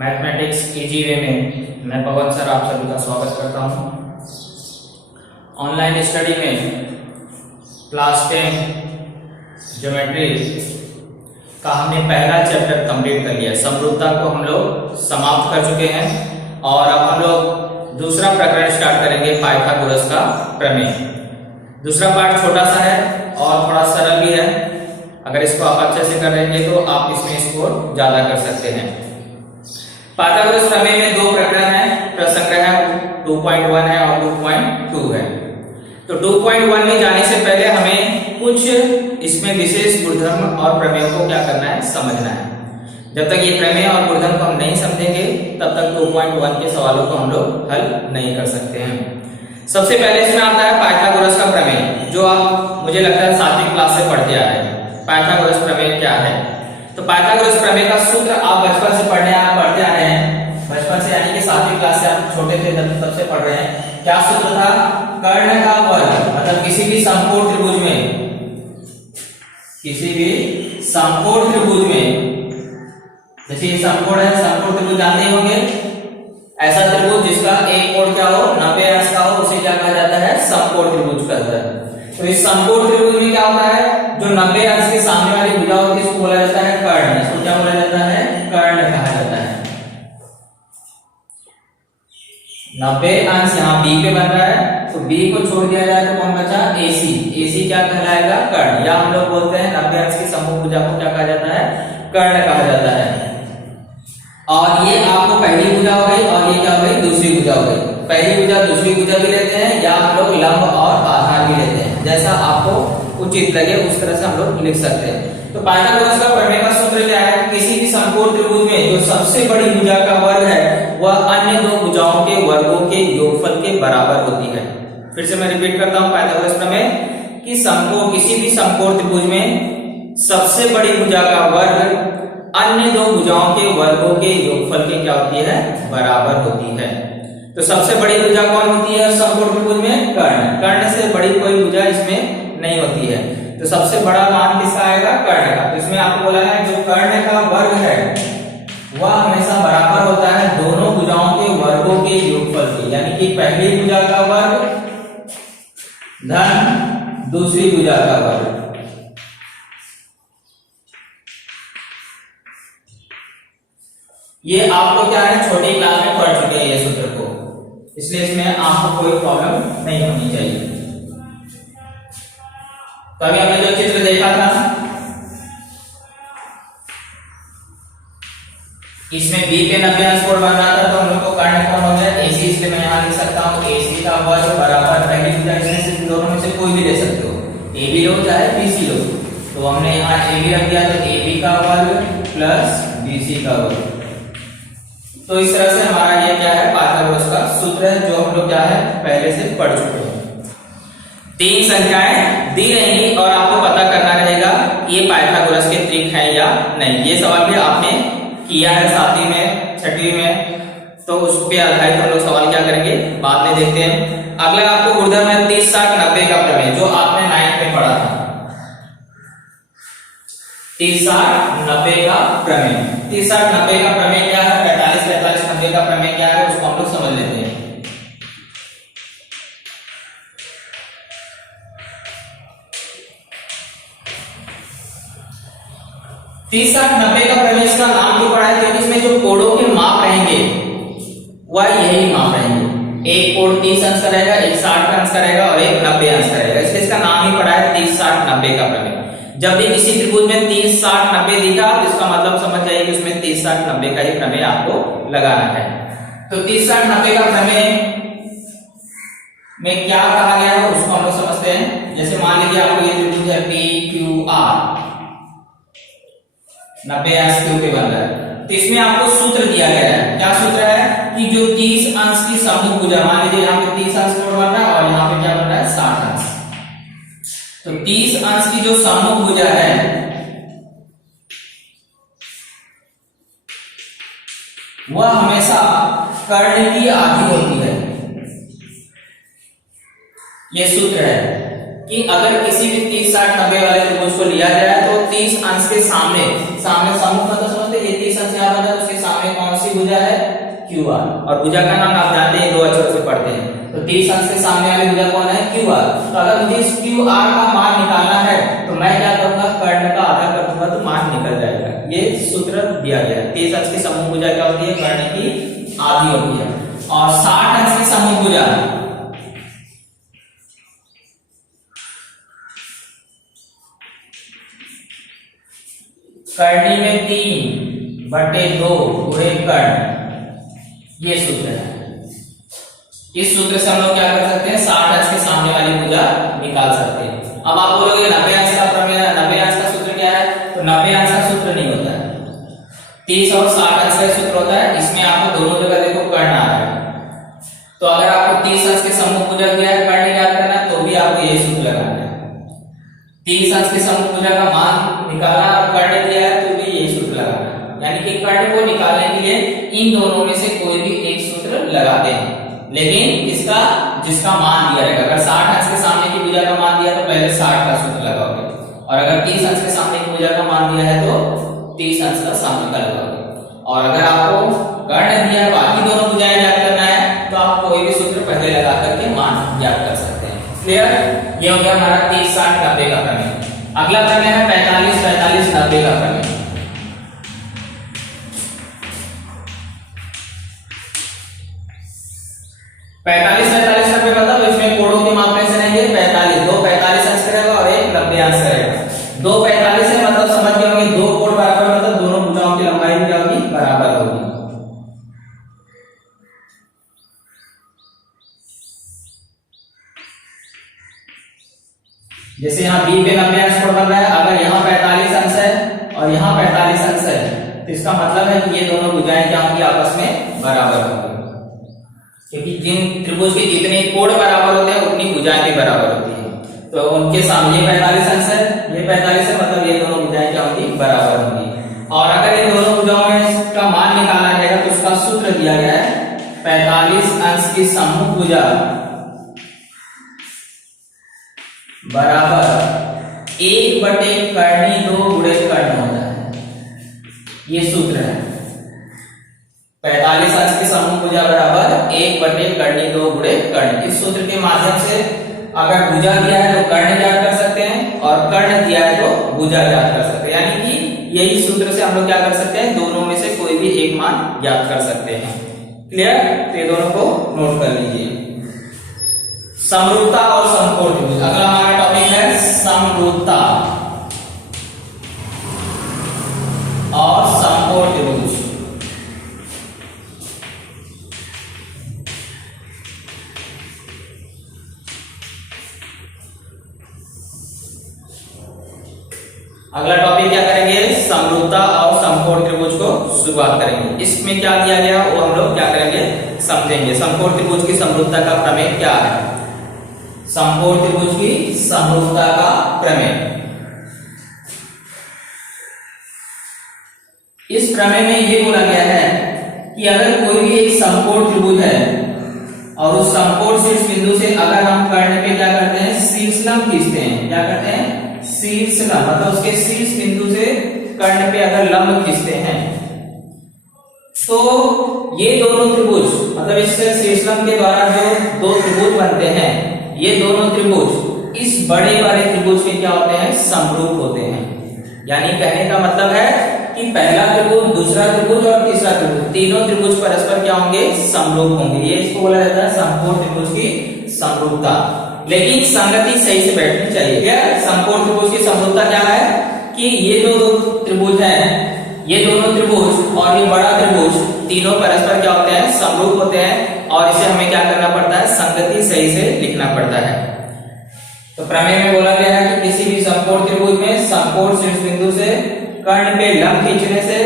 Mathematics easy way में मैं पवन sir आप सभी का स्वागत करता हूं। ऑनलाइन स्टडी में क्लास 10 ज्योमेट्री का हमने पहला चैप्टर कंप्लीट कर लिया। समरूपता को हम लोग समाप्त कर चुके हैं और अब हम लोग दूसरा प्रकरण स्टार्ट करेंगे, पाइथागोरस का प्रमेय। दूसरा पार्ट छोटा सा है और थोड़ा सरल भी है। अगर इसको आप अच्छे से कर लेंगे तो आप इसमें स्कोर ज्यादा कर सकते हैं। पाइथागोरस प्रमेय में दो प्रकरण है, प्रसंग्रह 2.1 है और 2.2 है। तो 2.1 में जाने से पहले हमें कुछ इसमें विशेष गुणधर्म और प्रमेयों को क्या करना है, समझना है। जब तक ये प्रमेय और गुणधर्म को हम नहीं समझेंगे तब तक 2.1 के सवालों को हम लोग हल नहीं कर सकते हैं। सबसे पहले इसमें आता है पाइथागोरस का प्रमेय, जो आप मुझे लगता है 7वीं क्लास से पढ़ते आ रहे हैं। पाइथागोरस प्रमेय क्या है? तो पाइथागोरस प्रमेय का सूत्र आप बचपन से पढ़ते आ रहे हैं। बचपन से यानी कि 7वीं क्लास से आप छोटे थे तब से पढ़ रहे हैं। क्या सूत्र था? कर्ण का वर्ग, मतलब किसी भी समकोण त्रिभुज में, किसी भी समकोण त्रिभुज में, जैसे ये समकोण है, समकोण त्रिभुज जानते ही होंगे। ऐसा त्रिभुज जिसका एक कोण क्या हो, 90 अंश का हो, उसे क्या कहा जाता है? समकोण त्रिभुज कहते हैं। तो इस समकोण त्रिभुज में क्या होता है, जो 90 अंश के सामने वाली भुजा होती है इसको बोला जाता है कर्ण। इसको क्या बोला जाता है? कर्ण कहा जाता है। 90 अंश यहाँ बी पे बन रहा है, तो बी को छोड़ दिया जाए तो कौन बचा? AC। AC क्या कहलाएगा? कर्ण। या हम लोग बोलते हैं 90 अंश की समूह भुजा को क्या कहा जाता है? कर्ण कहा जाता है। और ये आपको पहली भुजा हो गई और ये क्या हो गई? दूसरी भुजा हो गई। पहली भुजा दूसरी भुजा भी लेते हैं या हम लोग लंब और आधार भी लेते हैं, जैसा आपको उचित लगे उस तरह से हम लोग लिख सकते हैं। तो पाइथागोरस का प्रमेय का सूत्र क्या है? किसी भी समकोण त्रिभुज में जो सबसे बड़ी भुजा का वर्ग है वह अन्य दो भुजाओं के वर्गों के योगफल के बराबर होती है। फिर से मैं रिपीट करता हूं पाइथागोरस प्रमेय कि किसी भी समकोण त्रिभुज में सबसे बड़ी भुजा का वर्ग अन्य दो भुजाओं के वर्गों के योगफल के क्या होती है? बराबर होती है। तो सबसे बड़ी भुजा कौन होती है समकोण त्रिभुज में? कर्ण। कर्ण से बड़ी कोई भुजा इसमें नहीं होती है। तो सबसे बड़ा मान किसका आएगा? कर्ण का। तो इसमें आपको बोला है जो कर्ण का वर्ग है वह हमेशा बराबर होता है दोनों भुजाओं के वर्गों के योगफल के, यानी कि पहली भुजा का वर्ग धन दूसरी भुजा का वर्ग। ये आपको क्या है, छोटी क्लास में पढ़ चुके हैं ये सूत्र को, इसलिए इसमें आपको कोई प्रॉब्लम नहीं होनी चाहिए। तो अभी हमने जो चित्र देखा था इसमें b पे 90 अंश कोण बन रहा था, तो हम लोग को कर्ण कौन हो गया? AC। इसलिए मैं यहां लिख सकता हूं AC का वर्ग बराबर पहली भुजा, इसमें से दोनों में से कोई भी ले सकते हो, AB लो चाहे BC लो। तो हमने यहां AB रख दिया, तो AB का वर्ग प्लस BC का वर्ग। तो इस तरह से हमारा ये क्या है, पाइथागोरस का सूत्र है, जो हम लोग क्या है पहले से पढ़ चुके हैं। 3 संख्याएं दी रहेंगी और आपको पता करना रहेगा ये पाइथागोरस के त्रिक है या नहीं। ये सवाल भी आपने किया है 7वीं में 6वीं में, तो उस पे आधारित हम लोग सवाल क्या करेंगे बाद में देखते हैं। अगला आपको गुणधर्म है 30 60 90 का प्रमेय, जो आपने 9th में पढ़ा था। 30 60 90 का प्रमेय। 30 60 90 का प्रमेय क्या है? 45 45 90 का प्रमेय क्या है, उसको हम लोग समझ लेते हैं। तीस 60 90 का प्रमेय इसका नाम क्यों पड़ा है? क्योंकि इसमें जो कोणों के माप रहेंगे वह यही माप रहेंगे। एक कोण 30 अंश का रहेगा, एक 60 अंश का रहेगा और एक 90 अंश का रहेगा, इसलिए इसका नाम ही पड़ा है 30 60 90 का प्रमेय। जब भी किसी त्रिभुज में 30 60 90 दिखा तो इसका मतलब समझ जाइए कि उसमें 30 60 90 का ही प्रमेय आपको लगाना है। तो 30 60 90 का प्रमेय में क्या कहा गया है उसको हम लोग समझते हैं। जैसे मान लीजिए आपको ये त्रिभुज है PQR, 90 अंश क्यू पे बन रहा है, तो इसमें आपको सूत्र दिया गया है। क्या सूत्र है कि जो 30 अंश की समूह भुजा, मान लीजिए यहाँ पे 30 अंश कोण बन रहा है और यहाँ पे क्या बन रहा है? 60 अंश। तो 30 अंश की जो समूह भुजा है वह हमेशा कर्ण की आधी होती है। यह सूत्र है कि अगर किसी भी 30 60 90 वाले त्रिभुज को लिया जाए तो 30 अंश के सामने समूह मतलब समझते, ये 30 अंश यहाँ बना है, उसके सामने कौन सी सी भुजा है QR, और भुजा का नाम आप जानते हैं, 2 अक्षरों से पढ़ते हैं। तो 30 अंश के सामने वाली भुजा कौन है? QR। तो अगर मुझे इस QR का मान निकालना है तो मैं क्या करूंगा, कर्ण का आधा कर दूंगा तो मान निकल जाएगा। ये सूत्र दिया गया है। 30 अंश की समूह भुजा क्या होती है? कर्ण की आधी होती है। और 60 अंश की समूह भुजा कर्णी में 3/2 गुणे कर्ण, ये सूत्र है। इस सूत्र से हम लोग क्या कर सकते हैं, 60 अंश के सामने वाली भुजा निकाल सकते हैं। अब आप बोलोगे 90 अंश का प्रमेय, 90 अंश का सूत्र क्या है? तो 90 अंश का सूत्र नहीं होता है, 30 और 60 अंश का सूत्र होता है। इसमें आपको दोनों जगह देखो कर्ण आ रहा है, तो अगर आपको 30 अंश के समूह भुजा दिया है, कर्ण ज्ञात करना है, तो भी आपको यही सूत्र लगाना है। 30 अंश के समूह भुजा का मान निकालना और कर्ण दिया है तो भी यही सूत्र लगाना है। यानी कि कर्ण को निकालने के लिए इन दोनों में से कोई भी एक सूत्र लगाते हैं, लेकिन इसका जिसका मान दिया रहेगा। अगर 60 अंश के सामने की भुजा का मान दिया तो पहले 60 का सूत्र लगाओगे, और अगर 30 अंश के सामने की भुजा का मान दिया है तो 30 अंश का सामने का लगाओगे। और अगर आपको कर्ण दिया है, बाकी दोनों भुजाएं ज्ञात करना है, तो आप कोई भी सूत्र पहले लगा करके मान ज्ञात कर सकते हैं। क्लियर? ये हो गया हमारा 30, 60, 90 का प्रमेय। अगला प्रमेय है 45, 45, 90 का प्रमेय। 45, 45, 90 मतलब इसमें कोणों के मापने से रहेंगे 45, 2 45 अंश करेगा और 1 90 अंश करेगा। 2 45 है मतलब समझ गए होंगे 2 कोण बराबर, मतलब दोनों भुजाओं की लंबाई क्या होगी? बराबर होगी। जैसे यहाँ B पे 90 अंश कोण बन रहा है, अगर यहाँ 45 अंश है और यहाँ 45 अंश है, तो इसका मतलब है कि ये दोनों भुजाएं क्या होंगी? आपस में बराबर होंगी, क्योंकि जिन त्रिभुज के जितने कोण बराबर होते हैं उतनी भुजाएं भी बराबर होती हैं। तो उनके सामने 45 अंश है, ये 45 है, मतलब ये दोनों भुजाएं क्या होंगी? बराबर होंगी। और अगर इन दोनों भुजाओं में का मान निकालना रहेगा तो उसका सूत्र दिया गया है 45 अंश की समूह भुजा बराबर 1/कर्णी 2 गुणे कर्ण होता है। ये सूत्र है 45 अंश की समूह भुजा बराबर 1/कर्णी 2 गुणे कर्ण। इस सूत्र के माध्यम से अगर भुजा दिया है तो कर्ण ज्ञात कर सकते हैं, और कर्ण दिया है तो भुजा ज्ञात कर सकते हैं। यानी कि यही सूत्र से हम लोग क्या कर सकते हैं, दोनों में से कोई भी एक मान ज्ञात कर सकते हैं। क्लियर? तो ये दोनों को नोट कर लीजिए। समरूपता और समकोण त्रिभुज, अगला हमारा टॉपिक है समरूपता और समकोण त्रिभुज। अगला टॉपिक क्या करेंगे, समरूपता और समकोण त्रिभुज को शुरुआत करेंगे। इसमें क्या दिया गया वो हम लोग क्या करेंगे, समझेंगे। समकोण त्रिभुज की समरूपता का प्रमेय क्या है? समकोण त्रिभुज की समरूपता का प्रमेय, इस प्रमेय में ये बोला गया है कि अगर कोई भी एक समकोण त्रिभुज है और उस समकोण शीर्ष बिंदु से अगर हम कर्ण पे क्या करते हैं, शीर्षलंब खींचते हैं। क्या करते हैं? शीर्षलंब, मतलब उसके शीर्ष बिंदु से कर्ण पे अगर लंब खींचते हैं तो ये दोनों त्रिभुज, मतलब इससे शीर्षलंब के द्वारा जो 2 त्रिभुज बनते हैं, ये दोनों त्रिभुज इस बड़े वाले त्रिभुज के क्या होते हैं, समरूप होते हैं। यानी कहने का मतलब है कि पहला त्रिभुज, दूसरा त्रिभुज और तीसरा त्रिभुज, तीनों त्रिभुज परस्पर क्या होंगे, समरूप होंगे। ये इसको बोला जाता है समकोण त्रिभुज की समरूपता। लेकिन संगति सही से बैठनी चाहिए। क्या समकोण त्रिभुज की समरूपता क्या है कि ये जो 2 त्रिभुज हैं, ये दोनों त्रिभुज और ये बड़ा त्रिभुज तीनों परस्पर क्या होते हैं, समरूप होते हैं, और इसे हमें क्या करना पड़ता है, संगति सही से लिखना पड़ता है। तो प्रमेय में बोला गया है कि किसी भी समकोण त्रिभुज में समकोण शीर्ष बिंदु से कर्ण पे लंब खींचने से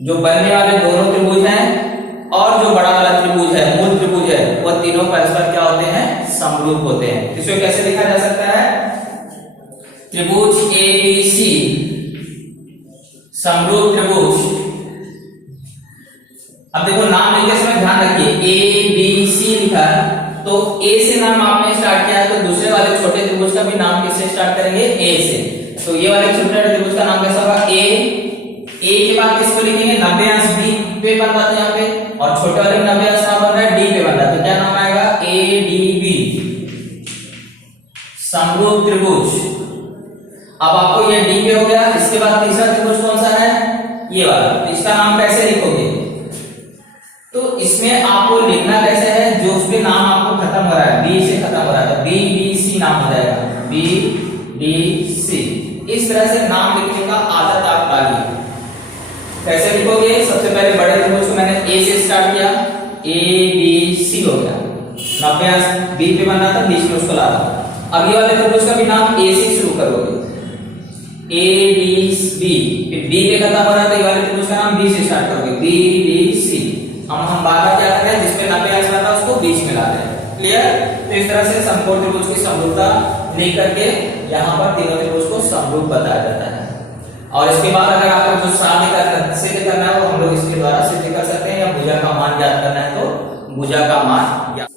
जो बनने वाले दोनों त्रिभुज हैं और जो बड़ा वाला त्रिभुज है, मूल त्रिभुज है, वह तीनों परस्पर क्या होते हैं, समरूप होते हैं। इसको कैसे लिखा जा सकता है, त्रिभुज ABC समरूप त्रिभुज। अब देखो नाम लिखते समय ध्यान रखिए, ABC लिखा तो A से नाम आपने स्टार्ट किया है, तो दूसरे वाले छोटे त्रिभुज का भी नाम किससे स्टार्ट करेंगे, A से। तो ये वाले छोटे त्रिभुज का नाम कैसा होगा, A के बाद किसको लिखेंगे, 90 अंश B पे पे बन रहा था यहाँ पे, और छोटे वाले में नब्बे अंश बन रहा है डी पे बन रहा है, तो क्या नाम आएगा, ए डी बी समरूप त्रिभुज। अब आपको ये डी पे हो गया, इसके बाद तीसरा त्रिभुज कौन सा है, ये वाला, तो इसका नाम कैसे लिखोगे, तो इसमें आपको लिखना कैसे है, जो उसके नाम आपको खत्म हो रहा है, बी से खत्म हो रहा है, तो बी बी सी नाम हो जाएगा, बी डी सी। इस तरह से नाम लिखने का आदत आप डालिए। कैसे लिखोगे, सबसे पहले बड़े त्रिभुज को मैंने ए से स्टार्ट किया, ए बी सी हो गया, 90 अंश बी पे बन रहा था, बीच में उसको ला रहा। अब ये वाले त्रिभुज का भी नाम ए से शुरू करोगे, ए बी बी, फिर बी पे खत्म हो रहा है, तो ये वाले त्रिभुज का नाम बी से स्टार्ट करोगे, बी डी सी। हम बार-बार क्या कर रहे हैं, जिसपे 90 अंश आता है उसको बीच में ला रहे हैं। क्लियर। तो इस तरह से समकोण त्रिभुज की समरूपता लिख करके यहाँ पर तीनों त्रिभुज को समरूप बताया जाता है। और इसके बाद अगर आपको जो सिद्ध करना है वो हम लोग इसके द्वारा सिद्ध कर सकते हैं, या भुजा का मान ज्ञात करना है तो भुजा का मान ज्ञात।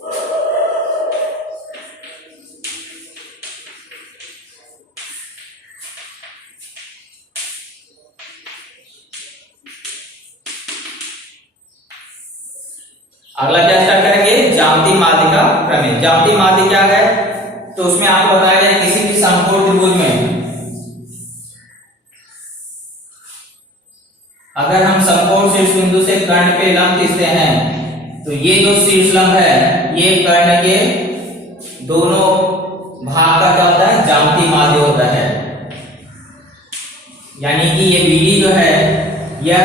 अगला क्या स्टार्ट करेंगे, ज्यामितीय माध्यिका प्रमेय। ज्यामितीय माध्य क्या है, तो उसमें आपको बताया गया किसी भी समकोण त्रिभुज में अगर हम समकोण शीर्ष बिंदु से कर्ण पे लंब खींचते हैं, तो ये जो शीर्षलंब है ये कर्ण के दोनों भाग का क्या होता है, ज्यामितीय माध्य होता है। यानी कि ये बीडी जो है यह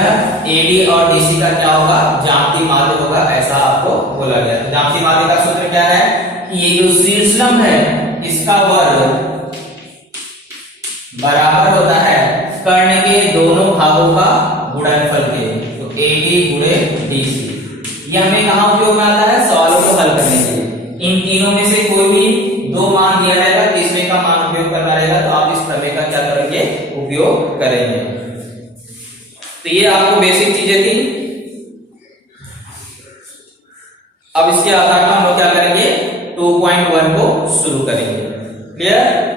एडी और डीसी का क्या होगा, ज्यामितीय माध्य होगा, ऐसा आपको बोला गया। तो ज्यामितीय माध्य का सूत्र क्या है कि ये जो शीर्षलंब है इसका वर्ग बराबर होता है कर्ण के दोनों भागों का गुणनफल के, तो एडी गुणे डीसी। ये हमें कहां उपयोग में आता है, सवालों को हल करने के लिए। इन तीनों में से कोई भी दो मान दिया जाएगा, तीसरे का मान उपयोग करना रहेगा, तो आप इस प्रमेय का क्या करेंगे, उपयोग करेंगे। तो ये आपको बेसिक चीजें थी। अब इसके आधार पर हम लोग क्या करेंगे, 2.1 को शुरू करेंगे। क्लियर।